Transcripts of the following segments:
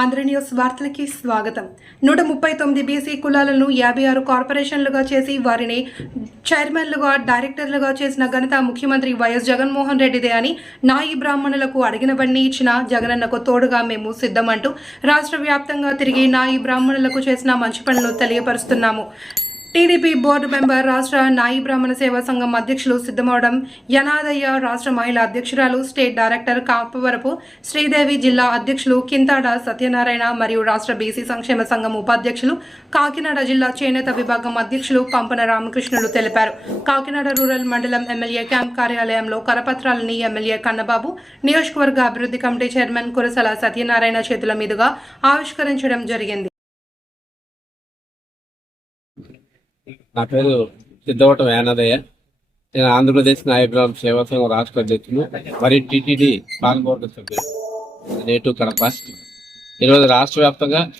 Andhra news వార్తలకి స్వాగతం. నూట ముప్పై తొమ్మిది బీసీ కులాలను యాభై ఆరు కార్పొరేషన్లుగా చేసి వారిని చైర్మన్లుగా డైరెక్టర్లుగా చేసిన ఘనత ముఖ్యమంత్రి వైఎస్ జగన్మోహన్ రెడ్డిదే అని నాయి బ్రాహ్మణులకు అడిగినవన్నీ ఇచ్చిన జగనన్నకు తోడుగా మేము సిద్ధమంటూ రాష్ట్ర వ్యాప్తంగా తిరిగి నాయి బ్రాహ్మణులకు చేసిన మంచి పనులు తెలియపరుస్తున్నాము. టీడీపీ బోర్డు మెంబర్ రాష్ట్ర నాయి బ్రాహ్మణ సేవా సంఘం అధ్యక్షులు సిద్ధమవడం యనాదయ్య రాష్ట్ర మహిళా అధ్యక్షురాలు స్టేట్ డైరెక్టర్ కాపవరపు శ్రీదేవి జిల్లా అధ్యక్షులు కింతాడ సత్యనారాయణ మరియు రాష్ట్ర బీసీ సంక్షేమ సంఘం ఉపాధ్యక్షులు కాకినాడ జిల్లా చేనేత విభాగం అధ్యక్షులు పంపన రామకృష్ణులు తెలిపారు. కాకినాడ రూరల్ మండలం ఎమ్మెల్యే క్యాంప్ కార్యాలయంలో కరపత్రాలని ఎమ్మెల్యే కన్నబాబు నియోజకవర్గ అభివృద్ధి కమిటీ చైర్మన్ కురసల సత్యనారాయణ చేతుల మీదుగా ఆవిష్కరించడం జరిగింది. నా పేరు సిద్ధవటం యానదయ్య. నేను ఆంధ్రప్రదేశ్ నాయకురాలు సేవా సంఘం రాష్ట్ర అధ్యక్షులు. మరి టిటిడి పాలకవర్గ సభ్యులు. నేటు కడప ఈరోజు రాష్ట్ర వ్యాప్తంగా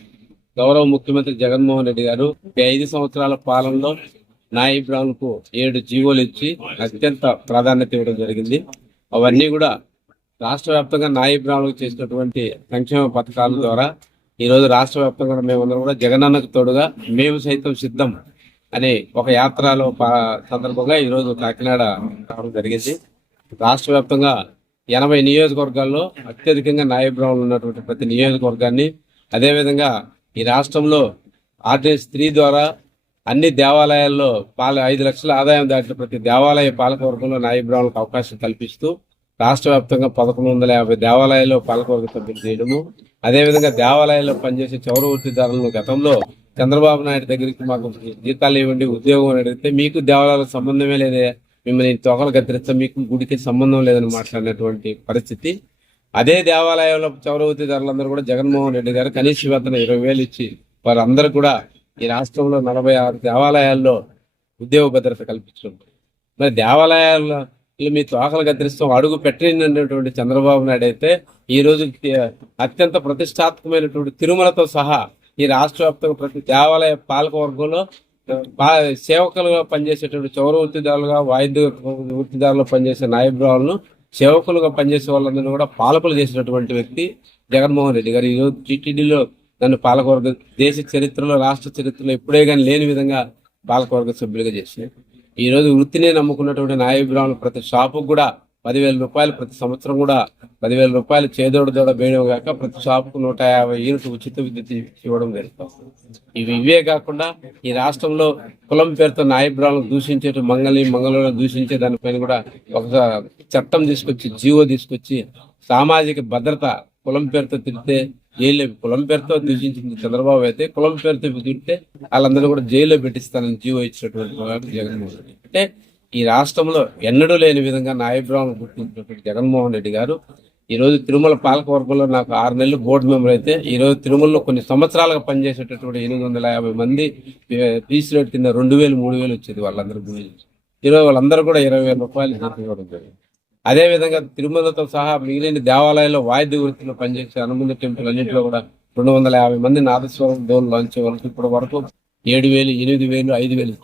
గౌరవ ముఖ్యమంత్రి జగన్మోహన్ రెడ్డి గారు ఐదు సంవత్సరాల పాలనలో నాయి ఏడు జీవోలు ఇచ్చి అత్యంత ప్రాధాన్యత ఇవ్వడం జరిగింది. అవన్నీ కూడా రాష్ట్ర వ్యాప్తంగా నాయి చేసినటువంటి సంక్షేమ పథకాల ద్వారా ఈరోజు రాష్ట్ర వ్యాప్తంగా మేమందరం కూడా జగనన్నకు తోడుగా మేము సైతం సిద్ధం. అనే ఒక యాత్రలో సందర్భంగా ఈరోజు కాకినాడ రావడం జరిగింది. రాష్ట్ర వ్యాప్తంగా ఎనభై నియోజకవర్గాల్లో అత్యధికంగా నాయబ్రావులు ఉన్నటువంటి ప్రతి నియోజకవర్గాన్ని అదేవిధంగా ఈ రాష్ట్రంలో ఆర్డినెన్స్ త్రీ ద్వారా అన్ని దేవాలయాల్లో పాల ఐదు లక్షల ఆదాయం దాటిన ప్రతి దేవాలయ పాలకవర్గంలో నాయబ్రావులకు అవకాశం కల్పిస్తూ రాష్ట్ర వ్యాప్తంగా పదకొండు వందల యాభై దేవాలయాల్లో పాలకవర్గ సభ్యులు చేయడము అదేవిధంగా దేవాలయాల్లో పనిచేసే చౌర వృత్తిదారులను గతంలో చంద్రబాబు నాయుడు దగ్గరికి మాకు జీతాలు ఇవ్వండి ఉద్యోగం అని అడిగితే మీకు దేవాలయాలకు సంబంధమే లేదే. మిమ్మల్ని తొకలు గద్దరిస్తా మీకు గుడికి సంబంధం లేదని మాట్లాడినటువంటి పరిస్థితి. అదే దేవాలయంలో చౌరవతి ధరలందరూ కూడా జగన్మోహన్ రెడ్డి గారు కనీస వేతనం ఇరవై వేలు ఇచ్చి వారందరూ కూడా ఈ రాష్ట్రంలో నలభై ఆరు దేవాలయాల్లో ఉద్యోగ భద్రత కల్పించడం. మరి దేవాలయాల్లో మీ తోకలు గద్దరిస్తాం అడుగు పెట్టినటువంటి చంద్రబాబు నాయుడు అయితే ఈ రోజు అత్యంత ప్రతిష్టాత్మకమైనటువంటి తిరుమలతో సహా ఈ రాష్ట్ర వ్యాప్తంగా ప్రతి దేవాలయ పాలక వర్గంలో బా- సేవకులుగా పనిచేసేటువంటి చౌర వృత్తిదారులుగా వాయిద్య వృత్తిదారులు పనిచేసే నాయబ్రావులను సేవకులుగా పనిచేసే వాళ్ళందరినీ కూడా పాలకులు చేసినటువంటి వ్యక్తి జగన్మోహన్ రెడ్డి గారు. ఈరోజు టీటీడీలో నన్ను పాలకవర్గ దేశ చరిత్రలో రాష్ట్ర చరిత్రలో ఎప్పుడే కానీ లేని విధంగా పాలకవర్గ సభ్యులుగా చేసి ఈ రోజు వృత్తినే నమ్ముకున్నటువంటి నాయబ్రాహ్మణులు ప్రతి షాపుకు కూడా పదివేల రూపాయలు ప్రతి సంవత్సరం కూడా పదివేల రూపాయలు చేదోడు దోడ వేయడం కాక ప్రతి షాపుకు నూట యాభై యూనిట్ ఉచిత విద్యుత్ ఇవ్వడం జరుగుతుంది ఇవి ఇవే కాకుండా ఈ రాష్ట్రంలో కులం పేరుతో నాయబ్రాలను దూషించే మంగళి మంగళూరు దూషించే దానిపైన కూడా ఒక చట్టం తీసుకొచ్చి జీవో తీసుకొచ్చి సామాజిక భద్రత కులం పేరుతో తిరిగితే జైల్లో కులం పేరుతో దూషించింది చంద్రబాబు అయితే కులం పేరుతో తిరిగితే వాళ్ళందరూ కూడా జైల్లో పెట్టిస్తానని జీవో ఇచ్చినటువంటి జగన్మోహన్ రెడ్డి. అంటే ఈ రాష్ట్రంలో ఎన్నడూ లేని విధంగా నాయబ్రావును గుర్తించినటువంటి జగన్మోహన్ రెడ్డి గారు ఈరోజు తిరుమల పాలకవర్గంలో నాకు ఆరు నెలలు బోర్డు మెంబర్ అయితే ఈ రోజు తిరుమలలో కొన్ని సంవత్సరాలుగా పనిచేసేటటువంటి ఎనిమిది వందల యాభై మంది పీసీ రేట్ కింద రెండు వేలు మూడు వేలు వచ్చేది వాళ్ళందరూ ఈరోజు వాళ్ళందరూ కూడా ఇరవై వేల రూపాయలు ఇవ్వడం జరిగింది. అదే విధంగా తిరుమలతో సహా మిగిలిన దేవాలయాల్లో వాయిద్య వృత్తిలో పనిచేసే అనుబంధ టెంపుల్ అన్నింటిలో కూడా రెండు వందల యాభై మంది నాదస్వరం డోలు లాంచ్ వరకు ఇప్పటి వరకు ఏడు వేలు ఎనిమిది వేలు ఐదు వేలు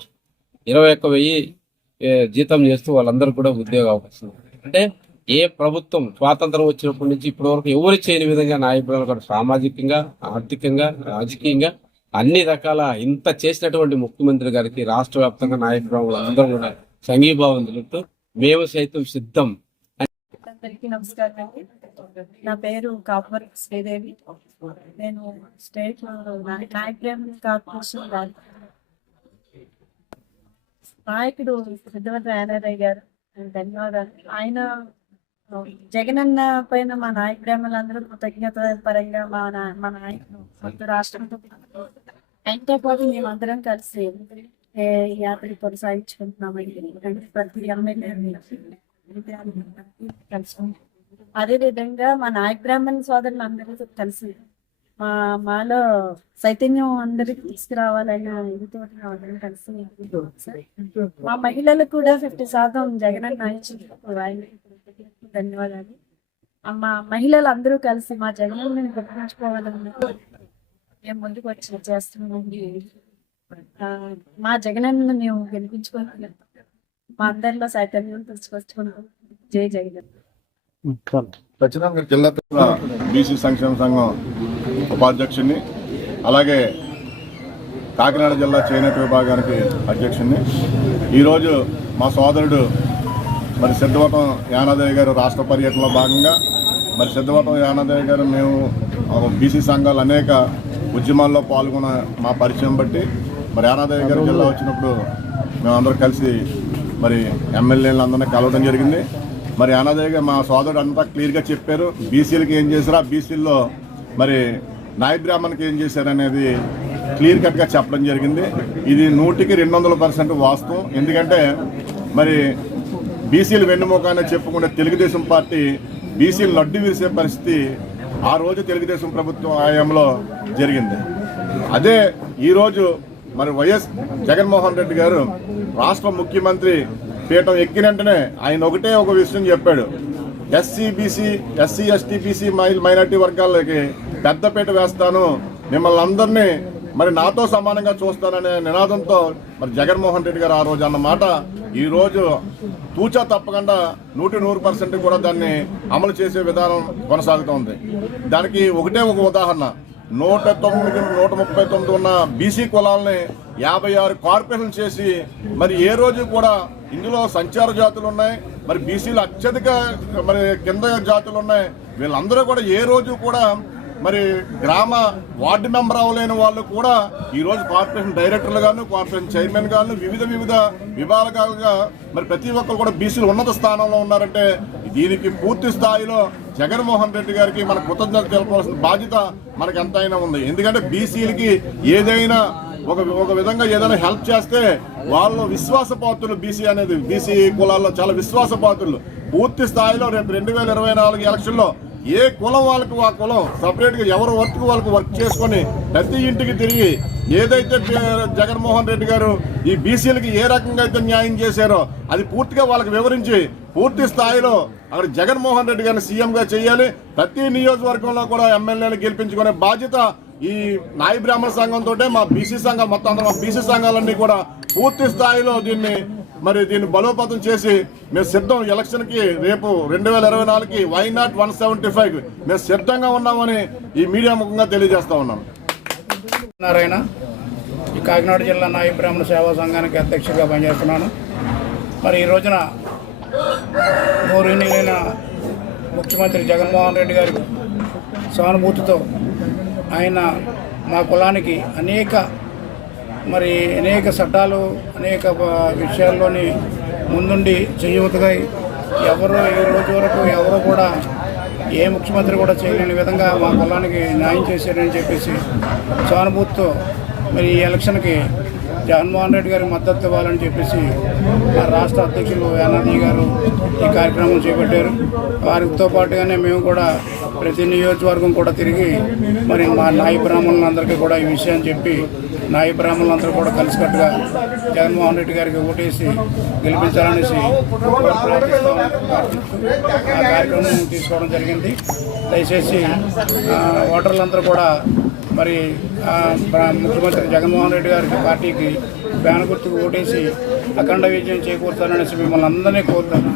ఇరవై ఒక్క వెయ్యి జీతం చేస్తూ వాళ్ళందరూ కూడా ఉద్యోగ అవకాశం. అంటే ఏ ప్రభుత్వం స్వాతంత్రం వచ్చినప్పటి నుంచి ఇప్పటి వరకు ఎవరు చేయని విధంగా నాయకులు కూడా సామాజికంగా ఆర్థికంగా రాజకీయంగా అన్ని రకాల ఇంత చేసినటువంటి ముఖ్యమంత్రి గారికి రాష్ట్ర వ్యాప్తంగా నాయకులు అందరూ కూడా సంఘీభావం తెలుపుతూ మేము సైతం సిద్ధం. అందరికీ నమస్కారం అండి. నా పేరు కాపర్ శ్రీదేవి. నేను స్టేట్ నాయకురామ్ కార్పొరేషన్ నాయకుడు సిద్ధవంత ఆనారయ్య గారు ధన్యవాదాలు. ఆయన జగనన్న పైన మా నాయకురాములందరూ కృతజ్ఞత పరంగా మా నా- మా నాయకుడు మొత్తం రాష్ట్రంతో ఆయనతో పాటు మేమందరం కలిసి ఏ, ఈ యాత్ర కొనసాగించుకుంటున్నామండి ప్రతి ఎమ్మెల్యే కలిసి అదే విధంగా మా నాయక బ్రాహ్మణ సోదరులందరూ కలిసి మా మాలో చైతన్యం అందరికి తీసుకురావాలని ఇదితో అందరం కలిసి మా మహిళలకు కూడా ఫిఫ్టీ శాతం జగన్ ఆయన ధన్యవాదాలు. అమ్మ మా మహిళలు అందరూ కలిసి మా జగన్ గుర్తుంచుకోవాలని మేము ముందుకు వచ్చి చేస్తున్నామండి మా జగనన్న మేము గెలిపించుకోవాలి. మా అందరిలో చైతన్యం తీసుకొచ్చుకుంటాం. జై జగన్. జిల్లా బీసీ సంక్షేమ సంఘం ఉపాధ్యక్షుడిని అలాగే కాకినాడ జిల్లా చేనేత విభాగానికి అధ్యక్షుడిని ఈరోజు మా సోదరుడు మరి సిద్ధవటం యానాదయ్య గారు రాష్ట్ర పర్యటనలో భాగంగా మరి సిద్ధవటం యానాదేవి గారు మేము బీసీ సంఘాలు అనేక ఉద్యమాల్లో పాల్గొన్న మా పరిచయం బట్టి మరి యానాదయ్య గారు జిల్లా వచ్చినప్పుడు మేమందరూ కలిసి మరి ఎమ్మెల్యేలందరినీ కలవడం జరిగింది. మరి యానాదయ్య గారు మా సోదరుడు అంతా క్లియర్గా చెప్పారు. బీసీలకి ఏం చేశారు ఆ బీసీల్లో మరి నాయ బ్రాహ్మణ్కి ఏం చేశారనేది క్లియర్ కట్గా చెప్పడం జరిగింది. ఇది నూటికి రెండు వందల పర్సెంట్ వాస్తవం. ఎందుకంటే మరి బీసీలు వెన్నుముక చెప్పుకుంటే తెలుగుదేశం పార్టీ బీసీలు లడ్డు విరిసే పరిస్థితి ఆ రోజు తెలుగుదేశం ప్రభుత్వం హయాంలో జరిగింది. అదే ఈరోజు మరి వైఎస్ జగన్మోహన్ రెడ్డి గారు రాష్ట్ర ముఖ్యమంత్రి పీఠం ఎక్కిన వెంటనే ఆయన ఒకటే ఒక విషయం చెప్పాడు. SC BC SC ST BC minority వర్గాలకి పెద్దపీట వేస్తాను. మిమ్మల్ని అందరినీ మరి నాతో సమానంగా చూస్తాననే నినాదంతో మరి జగన్మోహన్ రెడ్డి గారు ఆ రోజు అన్నమాట ఈరోజు తూచా తప్పకుండా నూటి నూరు పర్సెంట్ కూడా దాన్ని అమలు చేసే విధానం కొనసాగుతోంది. దానికి ఒకటే ఒక ఉదాహరణ. నూట తొమ్మిది నూట ముప్పై తొమ్మిది ఉన్న బీసీ కులాలని యాభై ఆరు కార్పొరేషన్ చేసి మరి ఏ రోజు కూడా ఇందులో సంచార జాతులు ఉన్నాయి మరి బీసీలు అత్యధిక మరి కింద జాతులు ఉన్నాయి వీళ్ళందరూ కూడా ఏ రోజు కూడా మరి గ్రామ వార్డు మెంబర్ అవ్వలేని వాళ్ళు కూడా ఈరోజు కార్పొరేషన్ డైరెక్టర్లు గాను కార్పొరేషన్ చైర్మన్ గాను వివిధ వివిధ విభాగాలుగా మరి ప్రతి ఒక్కరు కూడా బీసీలు ఉన్నత స్థానంలో ఉన్నారంటే దీనికి పూర్తి స్థాయిలో జగన్మోహన్ రెడ్డి గారికి మన కృతజ్ఞత తెలపాల్సిన బాధ్యత మనకు ఎంతైనా ఉంది. ఎందుకంటే బీసీలకి ఏదైనా ఒక ఒక విధంగా ఏదైనా హెల్ప్ చేస్తే వాళ్ళు విశ్వాసపాత్రులు బీసీ అనేది బీసీ కులాల్లో చాలా విశ్వాసపాత్రులు. పూర్తి స్థాయిలో రేపు రెండు వేల ఇరవై నాలుగు ఎలక్షన్లో ఏ కులం వాళ్ళకు ఆ కులం సపరేట్గా ఎవరు వర్క్ వాళ్ళకు వర్క్ చేసుకొని ప్రతి ఇంటికి తిరిగి ఏదైతే జగన్మోహన్ రెడ్డి గారు ఈ బీసీలకి ఏ రకంగా అయితే న్యాయం చేశారో అది పూర్తిగా వాళ్ళకి వివరించి పూర్తి స్థాయిలో అక్కడ జగన్మోహన్ రెడ్డి గారిని సీఎంగా చేయాలి. ప్రతి నియోజకవర్గంలో కూడా ఎమ్మెల్యేని గెలిపించుకునే బాధ్యత ఈ నాయి బ్రాహ్మణ సంఘంతో మా బీసీ సంఘం మొత్తం అందరం మా బీసీ సంఘాలన్నీ కూడా పూర్తి స్థాయిలో దీన్ని మరి దీన్ని బలోపేతం చేసి మేము సిద్ధం. ఎలక్షన్కి రేపు రెండు వేల ఇరవై నాలుగుకి why not one seventy five మేము సిద్ధంగా ఉన్నామని ఈ మీడియా ముఖంగా తెలియజేస్తా ఉన్నాం. నారాయణ ఈ కాకినాడ జిల్లా నాయి బ్రాహ్మణ సేవా సంఘానికి అధ్యక్షుడిగా పనిచేస్తున్నాను. మరి ఈ రోజున గౌరవనీయులైన ముఖ్యమంత్రి జగన్మోహన్ రెడ్డి గారి సానుభూతితో ఆయన మా కులానికి అనేక మరి అనేక చట్టాలు అనేక విషయాల్లోని ముందుండి చేయవతగా ఎవరు ఈ రోజు వరకు ఎవరు కూడా ఏ ముఖ్యమంత్రి కూడా చేయలేని విధంగా మా కులానికి న్యాయం చేశారని చెప్పేసి సానుభూతితో మరి ఈ ఎలక్షన్కి జగన్మోహన్ రెడ్డి గారికి మద్దతు ఇవ్వాలని చెప్పేసి మా రాష్ట్ర అధ్యక్షులు యానాది గారు ఈ కార్యక్రమం చేపట్టారు. వారితో పాటుగానే మేము కూడా ప్రతి నియోజకవర్గం కూడా తిరిగి మరి మా నాయి బ్రాహ్మణులందరికీ కూడా ఈ విషయం చెప్పి నాయి బ్రాహ్మణులందరూ కూడా కలిసికట్టుగా జగన్మోహన్ రెడ్డి గారికి ఓటేసి గెలిపించాలనేసి ప్రార్థిస్తాం ఆ కార్యక్రమం తీసుకోవడం జరిగింది. దయచేసి ఓటర్లందరూ కూడా మరి ముఖ్యమంత్రి జగన్మోహన్ రెడ్డి గారికి పార్టీకి బ్యాన్ గుర్తుకు ఓటేసి అఖండ విజయం చేకూరుతారనేసి మిమ్మల్ని అందరినీ కోరుతాను